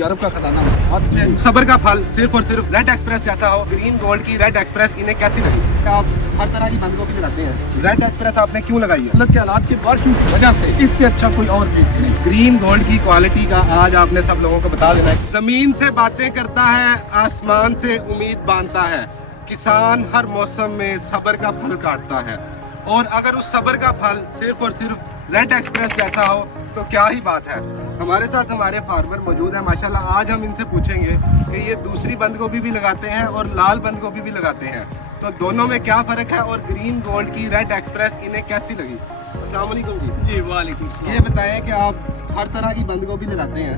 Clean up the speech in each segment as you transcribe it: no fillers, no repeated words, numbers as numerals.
Europe का खजाना हाथ में। सबर का फल सिर्फ और सिर्फ रेड एक्सप्रेस जैसा हो। ग्रीन गोल्ड की रेड एक्सप्रेस इन्हें कैसी लगी? आप हर तरह की बंद गोभी लगाते हैं, रेड एक्सप्रेस आपने क्यों लगाई है? हालत के हालात की बारिशों की वजह से इससे अच्छा कोई और बीज नहीं। ग्रीन गोल्ड की क्वालिटी का आज आपने सब लोगों को बता देना है। जमीन से बातें करता है, आसमान से उम्मीद बांधता है। किसान हर मौसम में सबर का फल काटता है, और अगर उस सबर का फल सिर्फ और सिर्फ रेड एक्सप्रेस जैसा हो तो क्या ही बात है। हमारे साथ हमारे फार्मर मौजूद हैं माशाल्लाह। आज हम इनसे पूछेंगे कि ये दूसरी बंद गोभी भी लगाते हैं और लाल बंद गोभी भी लगाते हैं, तो दोनों में क्या फ़र्क है और ग्रीन गोल्ड की रेड एक्सप्रेस इन्हें कैसी लगी। अस्सलाम वालेकुम जी। जी वालेकुम सलाम। ये बताएं कि आप हर तरह की बंद गोभी लगाते हैं,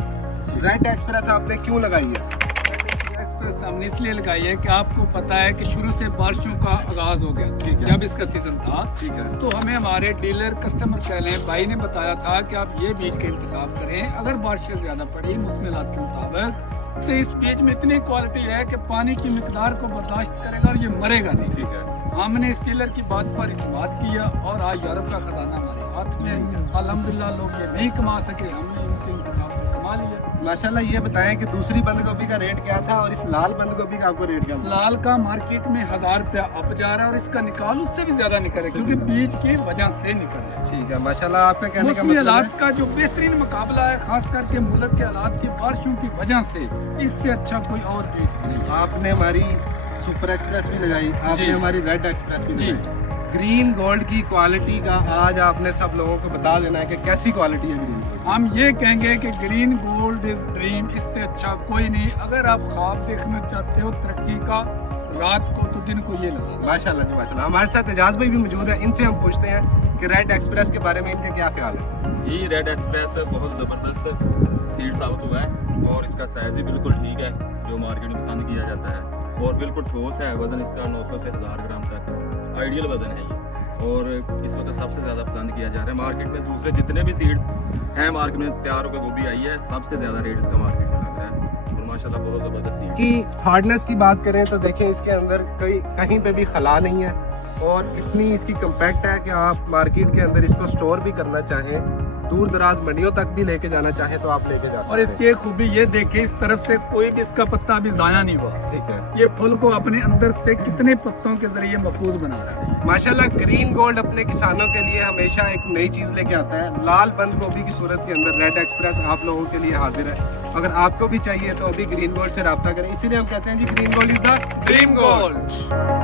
रेड एक्सप्रेस आपने क्यों लगाई है? एक्सप्रेस हमने इसलिए लगाई है कि आपको पता है कि शुरू से बारिशों का आगाज हो गया। ठीक है। जब इसका सीजन था, ठीक है। तो हमें हमारे डीलर कस्टमर कह लें भाई ने बताया था कि आप ये बीज का इंतखाब करें। अगर बारिशें ज्यादा पड़ी मौसमी हालात के मुताबिक, तो इस बीज में इतनी क्वालिटी है कि पानी की मिकदार को बर्दाश्त करेगा और ये मरेगा नहीं। ठीक है। हमने इस डीलर की बात पर इत्मीनान किया और आज यूरोप का खजाना हमारे हाथ में। अल्हम्दुलिल्लाह लोग ये नहीं कमा सके, हमने इनके इंतखाब से कमा लिया। माशाल्लाह। ये बताएं कि दूसरी बंद गोभी का रेट क्या था और इस लाल बंद गोभी का आपको रेट क्या मिला? लाल का मार्केट में 1000 रुपया अप जा रहा है और इसका निकाल उससे भी ज्यादा निकल रहा है, क्योंकि बीज की वजह से निकल रहा है। ठीक है माशाल्लाह। आपका कहने का मौसमी मतलब हालात का जो बेहतरीन मुकाबला है, खास करके मुल्क के हालात की बारिशों की वजह से, इससे अच्छा कोई और बीज नहीं। आपने हमारी सुपर एक्सप्रेस भी लगाई, आपने जी। हमारी रेड एक्सप्रेस भी जी। लगाई। ग्रीन गोल्ड की क्वालिटी का आज आपने सब लोगों को बता देना है कि कैसी क्वालिटी है ग्रीन गोल्ड। हम ये कहेंगे कि ग्रीन गोल्ड इज ड्रीम, इससे अच्छा कोई नहीं। अगर आप ख्वाब देखना चाहते हो तरक्की का, रात को तो दिन को ये लगा। माशाल्लाह जी माशाल्लाह। हमारे साथ एजाज भाई भी मौजूद है, इनसे हम पूछते हैं कि रेड एक्सप्रेस के बारे में इनके क्या ख्याल है। जी रेड एक्सप्रेस बहुत ज़बरदस्त सीड साबित हुआ है और इसका साइज़ भी बिल्कुल ठीक है जो मार्केट में पसंद किया जाता है, और बिल्कुल ठोस है। वज़न इसका 900 से 1000 ग्राम तक आइडियल वज़न है ये, और इस वक्त सबसे ज़्यादा पसंद किया जा रहा है मार्केट में। दूसरे जितने भी सीड्स हैं मार्केट में, तैयार होकर गोभी आई है, सबसे ज़्यादा रेट इसका मार्केट में लग रहा है, और माशाल्लाह बहुत ज़बरदस्त सीड की हार्डनेस की बात करें तो देखें इसके अंदर कहीं पे भी खला नहीं है, और इतनी इसकी कम्पैक्ट है कि आप मार्केट के अंदर इसको स्टोर भी करना चाहें, दूर दराज मंडियों तक भी लेके जाना चाहें तो आप लेके जा सकते हैं। और इसकी एक खूबी ये देखें, इस तरफ से कोई भी इसका पत्ता अभी जाया नहीं हुआ। ठीक है। ये फूल को अपने अंदर से कितने पत्तों के जरिए महफूज बना रहा है। माशाल्लाह। ग्रीन गोल्ड अपने किसानों के लिए हमेशा एक नई चीज लेके आता है। लाल बंद गोभी की सूरत के अंदर रेड एक्सप्रेस आप लोगों के लिए हाजिर है। अगर आपको भी चाहिए तो अभी ग्रीन गोल्ड से राब्ता करें। इसीलिए हम कहते हैं जी green gold is the dream gold.